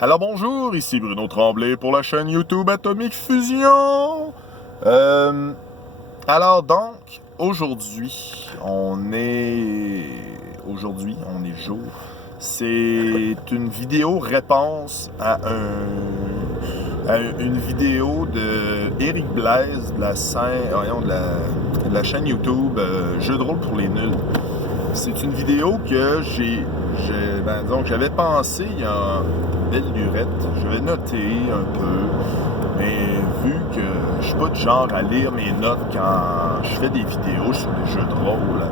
Alors bonjour, ici Bruno Tremblay pour la chaîne YouTube Atomic Fusion. Alors donc, aujourd'hui on est jour. C'est une vidéo réponse à une vidéo de Eric Blaise de la chaîne YouTube Jeux de rôle pour les nuls. C'est une vidéo que j'avais pensé il y a belle lurette, je vais noter un peu, mais vu que je suis pas du genre à lire mes notes quand je fais des vidéos sur les jeux de rôle,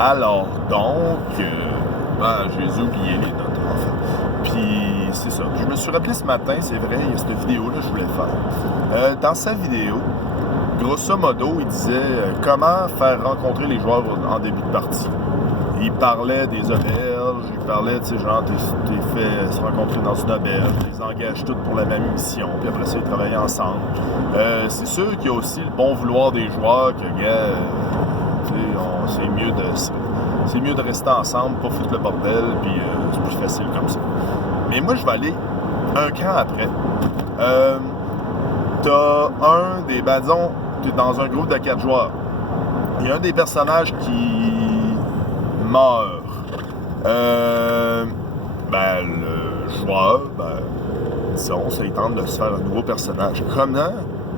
alors donc, je les ai oubliées les notes en fait. Puis c'est ça, je me suis rappelé ce matin, c'est vrai, il y a cette vidéo-là que je voulais faire. Dans sa vidéo, grosso modo, il disait comment faire rencontrer les joueurs en début de partie. Il parlait des auberges, il parlait, tu sais, genre, t'es fait se rencontrer dans une auberge, tu les engages toutes pour la même mission, puis après ça, ils travaillent ensemble. C'est sûr qu'il y a aussi le bon vouloir des joueurs que, tu sais, c'est mieux de rester ensemble, pas foutre le bordel, puis c'est plus facile comme ça. Mais moi, je vais aller un cran après. Disons, t'es dans un groupe de 4 joueurs. Il y a un des personnages qui meurt. Le joueur, disons, ça il tente de se faire un nouveau personnage. Comment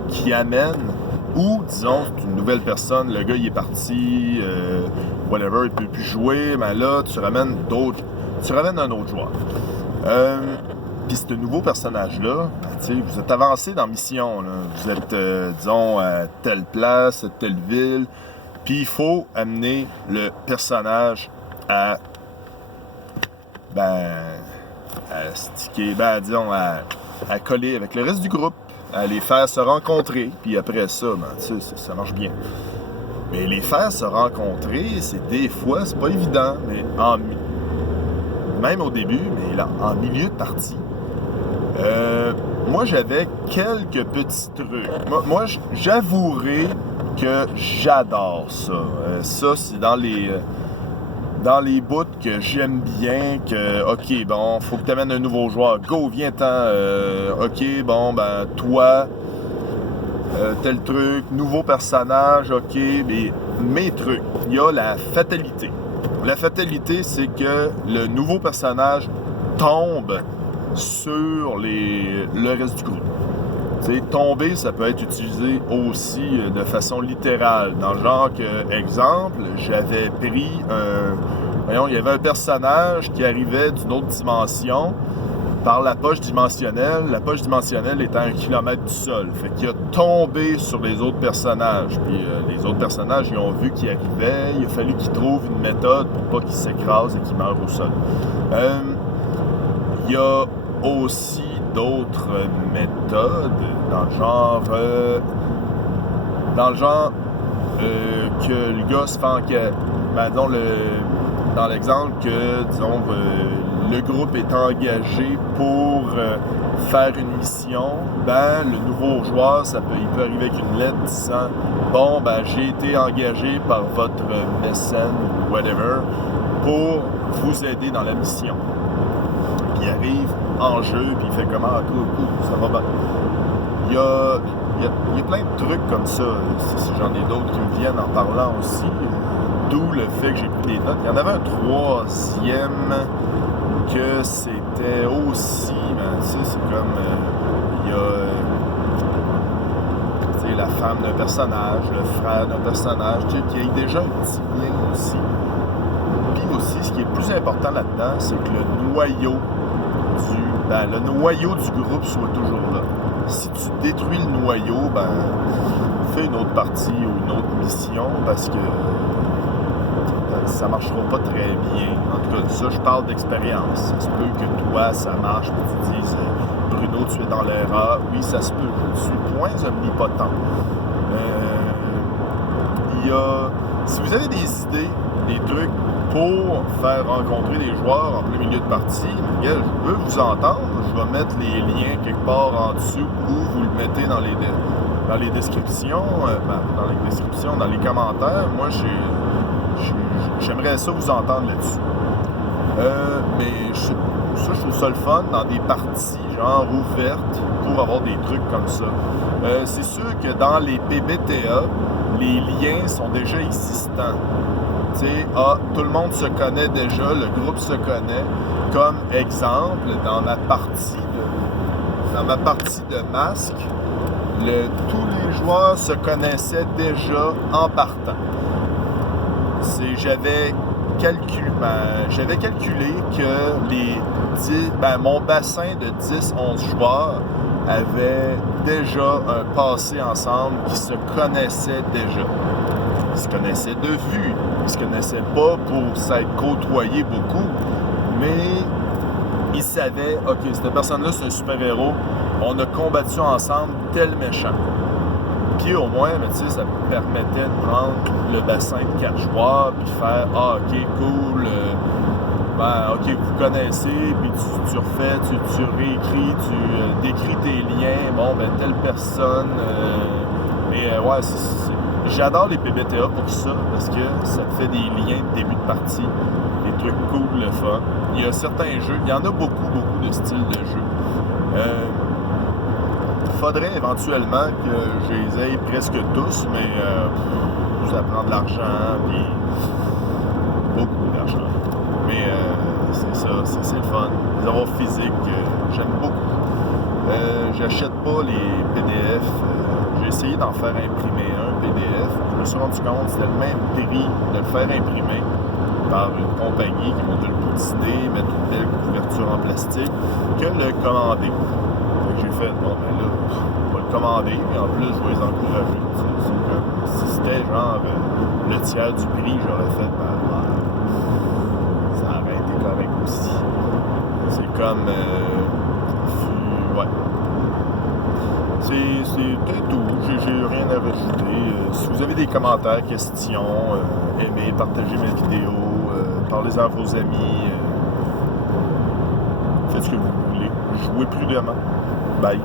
qui amène, ou disons, c'est une nouvelle personne, le gars il est parti, whatever, il peut plus jouer, mais là, tu ramènes un autre joueur. Puis ce nouveau personnage-là, vous êtes avancé dans la mission, là. Vous êtes, disons, à telle place, à telle ville, puis il faut amener le personnage à coller avec le reste du groupe, à les faire se rencontrer, puis après ça, ça marche bien. Mais les faire se rencontrer, des fois, c'est pas évident, mais même au début, mais là, en milieu de partie, moi, j'avais quelques petits trucs. Moi j'avouerai que j'adore ça. Ça, c'est dans les bouts que j'aime bien, que, OK, bon, faut que tu amènes un nouveau joueur. Go, viens-t'en. OK, bon, toi, tel truc, nouveau personnage, OK, mais mes trucs. Il y a la fatalité. La fatalité, c'est que le nouveau personnage tombe sur le reste du groupe. T'sais, tomber, ça peut être utilisé aussi de façon littérale. Dans le genre que, exemple, j'avais pris il y avait un personnage qui arrivait d'une autre dimension par la poche dimensionnelle. La poche dimensionnelle était à 1 kilomètre du sol. Fait qu'il a tombé sur les autres personnages. Puis les autres personnages, ils ont vu qu'il arrivait. Il a fallu qu'ils trouvent une méthode pour pas qu'il s'écrase et qu'il meure au sol. Il y a aussi d'autres méthodes dans le genre que le gars se fait enquête. Dans l'exemple que, disons, le groupe est engagé pour faire une mission, le nouveau joueur, il peut arriver avec une lettre disant j'ai été engagé par votre mécène ou whatever pour vous aider dans la mission. Puis il arrive en jeu, puis il fait comment, cool, ça va bien. Il y a plein de trucs comme ça. Si j'en ai d'autres qui me viennent en parlant aussi, d'où le fait que j'ai pris des notes. Il y en avait un troisième que c'était aussi, c'est comme, il y a la femme d'un personnage, le frère d'un personnage, qui a déjà un petit lien aussi. Puis aussi, ce qui est le plus important là-dedans, c'est que le noyau du groupe soit toujours là. Si tu détruis le noyau, fais une autre partie ou une autre mission parce que ça marchera pas très bien. En tout cas, ça, je parle d'expérience. Ça se peut que toi, ça marche, que tu dises Bruno, tu es dans l'erreur. Oui, ça se peut. Je suis point omnipotent. Si vous avez des idées, des trucs pour faire rencontrer des joueurs en plein milieu de partie, je veux vous entendre. Je vais mettre les liens quelque part en dessous ou vous le mettez dans les descriptions, dans les commentaires. Moi, j'aimerais ça vous entendre là-dessus. Mais je trouve ça le fun dans des parties genre ouvertes pour avoir des trucs comme ça. C'est sûr que dans les PBTA, les liens sont déjà existants. Tu sais, tout le monde se connaît déjà, le groupe se connaît. Comme exemple, dans ma partie de masque, tous les joueurs se connaissaient déjà en partant. J'avais calculé que mon bassin de 10-11 joueurs avait déjà un passé ensemble qui se connaissaient déjà. Ils se connaissaient de vue, ils se connaissaient pas pour s'être côtoyés beaucoup, mais ils savaient, OK, cette personne-là, c'est un super-héros, on a combattu ensemble tel méchant. Puis au moins, tu sais, ça permettait de prendre le bassin de 4 joueurs, puis faire, OK, cool, OK, vous connaissez, puis tu refais, tu réécris, tu décris tes liens, telle personne, j'adore les PBTA pour ça, parce que ça te fait des liens de début de partie, des trucs cool, le fun. Il y a certains jeux, il y en a beaucoup de styles de jeux. Il faudrait éventuellement que je les aille presque tous, mais ça prend de l'argent, puis beaucoup d'argent. Mais c'est ça, c'est le fun. Les avoirs physiques, j'aime beaucoup. J'achète pas les PDF. J'ai essayé d'en faire imprimer un PDF. Je me suis rendu compte que c'était le même prix de le faire imprimer par une compagnie qui va te le poutiner, mettre une belle couverture en plastique, que le commander. Donc j'ai fait, là, on va le commander, mais en plus, je vais les encourager. C'est comme, si c'était genre le tiers du prix, j'aurais fait, ça aurait été correct aussi. C'est comme, C'est tout. J'ai rien à rajouter. Si vous avez des commentaires, questions, aimez, partagez mes vidéos, parlez-en à vos amis. Faites ce que vous voulez. Jouez prudemment. Bye.